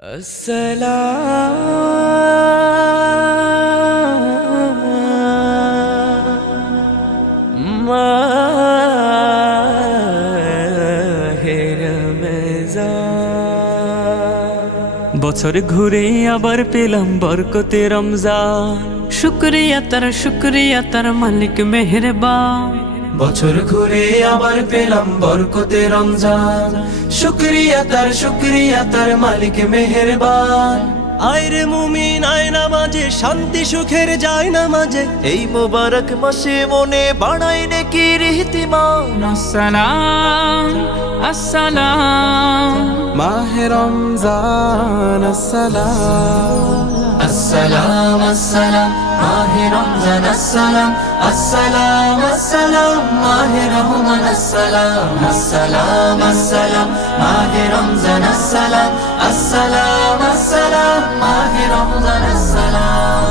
আসসালাম মাহে রমজান, বছর ঘুরে আবার পেলাম বরকতে রমজান। শুকরিয়া তার মালিক মেহেরবান। বছর ঘুরে আবার পেলাম বরকতে রমজান, শুকরিয়া তার মালিক মেহেরবান। আয়রে মুমিন আয় নামাজে, শান্তি সুখের যায় নামাজে, এই মোবারক মাসে মনে বাড়াই নেকির ইহতিমাম। আসসালাম আসসালাম মাহে রমজান আসসালাম, আসসালাম আসসালাম মাহে রমজান আসসালাম, আসসালাম আসসালাম মাহে রহমান আসসালাম, আসসালাম আসসালাম মাহে রমজান আসসালাম, আসসালাম আসসালাম মাহে রমজান আসসালাম।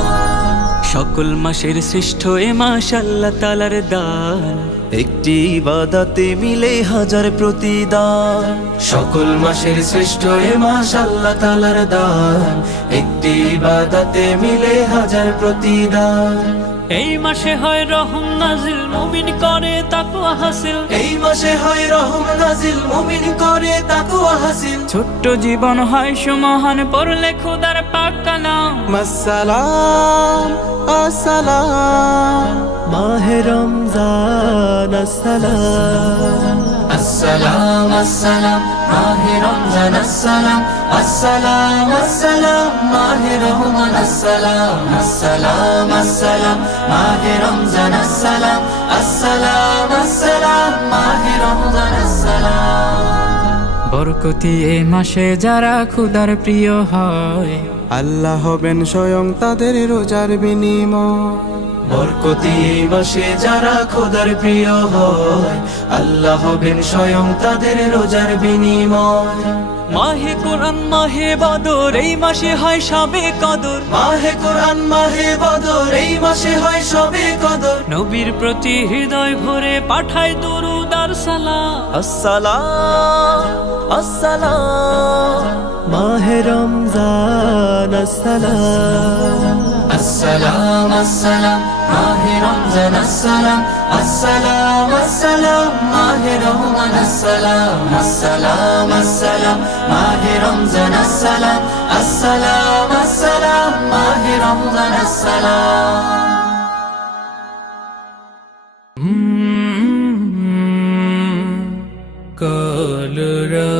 সকল মাসের শ্রেষ্ঠ এ মাস আল্লাহ তাআলার দান, একটি ইবাদতে মিলে হাজার প্রতিদান। সকল মাসের শ্রেষ্ঠ এ মাস আল্লাহ তাআলার দান, একটি ইবাদতে মিলে হাজার প্রতিদান। এই মাসে হয় রহম নাজিল, মুমিন করে তাকওয়া হাসিল। এই মাসে হয় রহম নাজিল, মুমিন করে তাকওয়া হাসিল। ছোট্ট জীবন হয় সুমহান, পড়লে খোদার পাক কালাম। আসসালাম আসসালাম মাহে রমজান আসসালাম, আসসালাম আসসালাম মাহে রমজান আসসালাম, আসসালাম আসসালাম মাহে রহমান আসসালাম, আসসালাম আসসালাম মাহে রমজান আসসালাম, আসসালাম আসসালাম মাহে রমজান আসসালাম। বরকতি এই মাসে যারা খোদার প্রিয় হয়, আল্লাহ হবেন স্বয়ং তাদের রোজার বিনিময়। বরকতি এই মাসে যারা খোদার প্রিয় হয়, আল্লাহ হবেন স্বয়ং তাদের রোজার বিনিময়। মাহে কোরআন মাহে বদর এই মাসে হয় সবে কদর। মাহে কোরআন মাহে বদর এই মাসে হয় সবে কদর। নবীর প্রতি হৃদয় ভরে পাঠায় দুরূদ আর সালাম। আসসালাম আসসালাম মাহে রমজান আসসালাম, আসসালাম আসসালাম মাহে রমজান আসসালাম, আসসালাম আসসালাম মাহে রহমান আসসালাম, আসসালাম আসসালাম মাহে রমজান আসসালাম, আসসালাম আসসালাম মাহে রমজান আসসালাম। কলরা